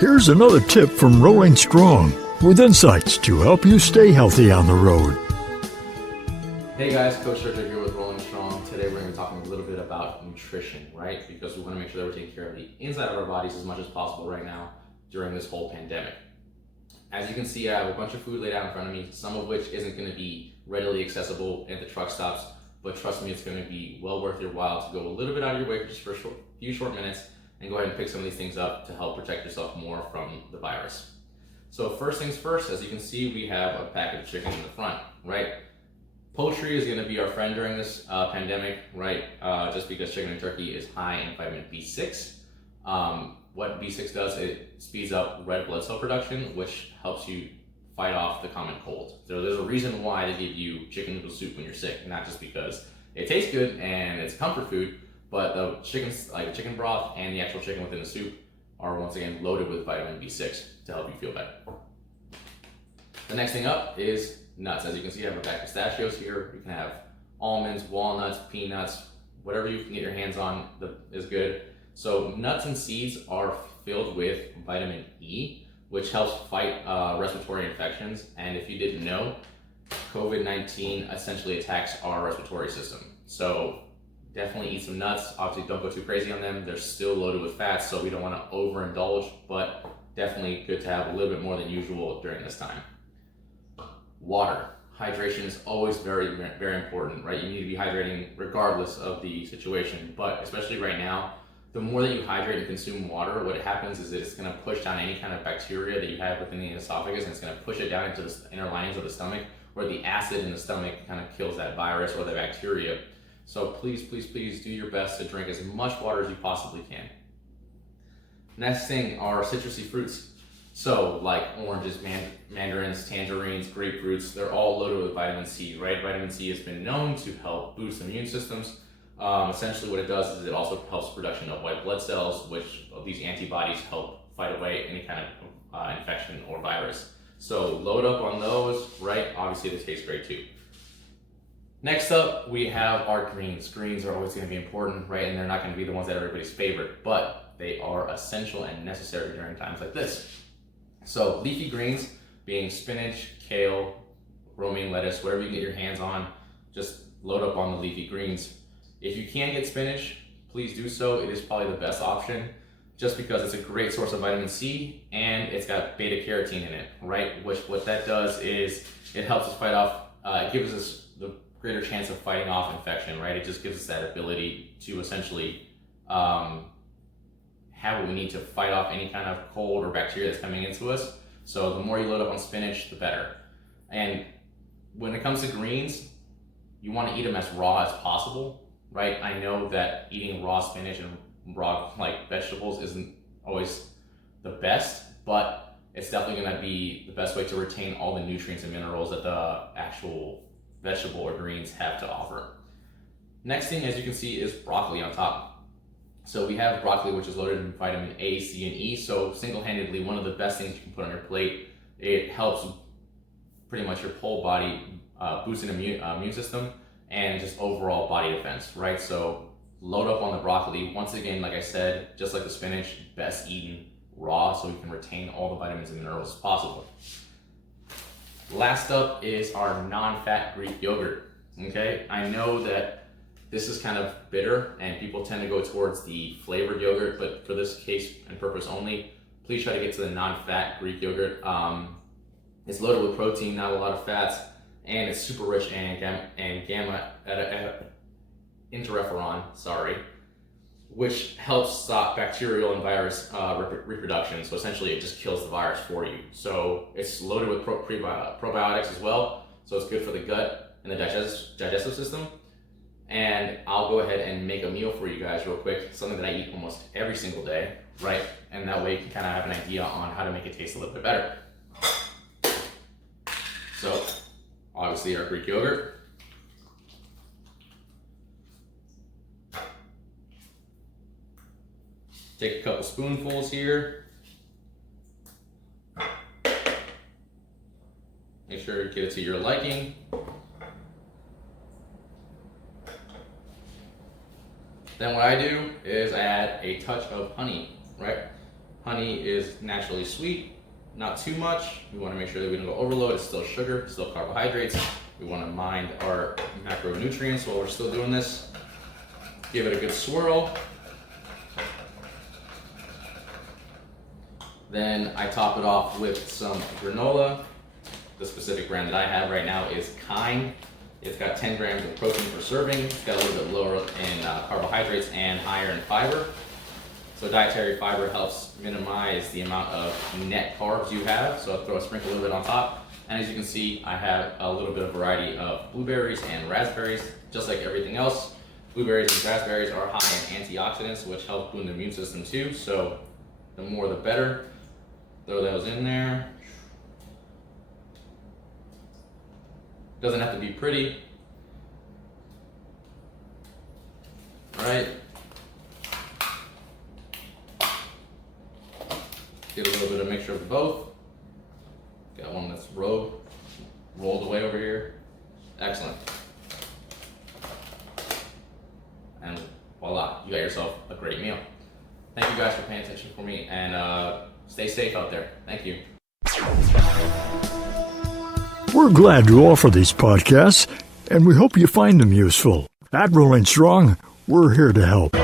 Here's another tip from Rolling Strong with insights to help you stay healthy on the road. Hey guys, Coach Sergio here with Rolling Strong. Today we're going to be talking a little bit about nutrition, right? Because we want to make sure that we're taking care of the inside of our bodies as much as possible right now during this whole pandemic. As you can see, I have a bunch of food laid out in front of me, some of which isn't going to be readily accessible at the truck stops, but trust me, it's going to be well worth your while to go a little bit out of your way just for a few short minutes and go ahead and pick some of these things up to help protect yourself more from the virus. So first things first, as you can see, we have a packet of chicken in the front, right? Poultry is going to be our friend during this pandemic, right? Just because chicken and turkey is high in vitamin B6. What B6 does, it speeds up red blood cell production, which helps you fight off the common cold. So there's a reason why they give you chicken noodle soup when you're sick, not just because it tastes good and it's comfort food, but the chickens, like chicken broth and the actual chicken within the soup, are once again loaded with vitamin B6 to help you feel better. The next thing up is nuts. As you can see, I have a bag of pistachios here. You can have almonds, walnuts, peanuts, whatever you can get your hands on is good. So nuts and seeds are filled with vitamin E, which helps fight respiratory infections. And if you didn't know, COVID-19 essentially attacks our respiratory system. So definitely eat some nuts. Obviously don't go too crazy on them. They're still loaded with fats, so we don't want to overindulge, but definitely good to have a little bit more than usual during this time. Water. Hydration is always very, very important, right? You need to be hydrating regardless of the situation, but especially right now, the more that you hydrate and consume water, what happens is that it's going to push down any kind of bacteria that you have within the esophagus, and it's going to push it down into the inner linings of the stomach, where the acid in the stomach kind of kills that virus or the bacteria. So please, please, please do your best to drink as much water as you possibly can. Next thing are citrusy fruits. So like oranges, mandarins, tangerines, grapefruits, they're all loaded with vitamin C, right? Vitamin C has been known to help boost immune systems. Essentially what it does is it also helps production of white blood cells, which these antibodies help fight away any kind of infection or virus. So load up on those, right? Obviously they taste great too. Next up, we have our greens. Greens are always going to be important, right? And they're not going to be the ones that are everybody's favorite, but they are essential and necessary during times like this. So leafy greens being spinach, kale, romaine lettuce, whatever you can get your hands on, just load up on the leafy greens. If you can't get spinach, please do so. It is probably the best option just because it's a great source of vitamin C and it's got beta carotene in it, right? Which what that does is it helps us fight off, it gives us the greater chance of fighting off infection, right? It just gives us that ability to essentially have what we need to fight off any kind of cold or bacteria that's coming into us. So the more you load up on spinach, the better. And when it comes to greens, you want to eat them as raw as possible, right? I know that eating raw spinach and raw like vegetables isn't always the best, but it's definitely going to be the best way to retain all the nutrients and minerals that the actual vegetable or greens have to offer. Next thing, as you can see, is broccoli on top. So we have broccoli, which is loaded in vitamin A, C, and E. So single-handedly, one of the best things you can put on your plate. It helps pretty much your whole body boost an immune system and just overall body defense, right? So load up on the broccoli. Once again, like I said, just like the spinach, best eaten raw so we can retain all the vitamins and minerals as possible. Last up is our non-fat Greek yogurt, okay? I know that this is kind of bitter and people tend to go towards the flavored yogurt, but for this case and purpose only, please try to get to the non-fat Greek yogurt. It's loaded with protein, not a lot of fats, and it's super rich in gamma interferon, which helps stop bacterial and virus reproduction. So essentially it just kills the virus for you. So it's loaded with probiotics as well. So it's good for the gut and the digestive system. And I'll go ahead and make a meal for you guys real quick, something that I eat almost every single day, right? And that way you can kind of have an idea on how to make it taste a little bit better. So obviously our Greek yogurt. Take a couple spoonfuls here. Make sure you get it to your liking. Then what I do is I add a touch of honey, right? Honey is naturally sweet, not too much. We want to make sure that we don't go overload. It's still sugar, still carbohydrates. We want to mind our macronutrients while we're still doing this. Give it a good swirl. Then I top it off with some granola. The specific brand that I have right now is Kind. It's got 10 grams of protein per serving. It's got a little bit lower in carbohydrates and higher in fiber. So dietary fiber helps minimize the amount of net carbs you have. So I'll sprinkle a little bit on top. And as you can see, I have a little bit of variety of blueberries and raspberries. Just like everything else, blueberries and raspberries are high in antioxidants, which help boosting the immune system too. So the more the better. Throw those in there. Doesn't have to be pretty. All right. Get a little bit of mixture of both. Got one that's rolled away over here. Excellent. And voila, you got yourself a great meal. Thank you guys for paying attention for me, and stay safe out there. Thank you. We're glad to offer these podcasts, and we hope you find them useful. At Rolling Strong, we're here to help.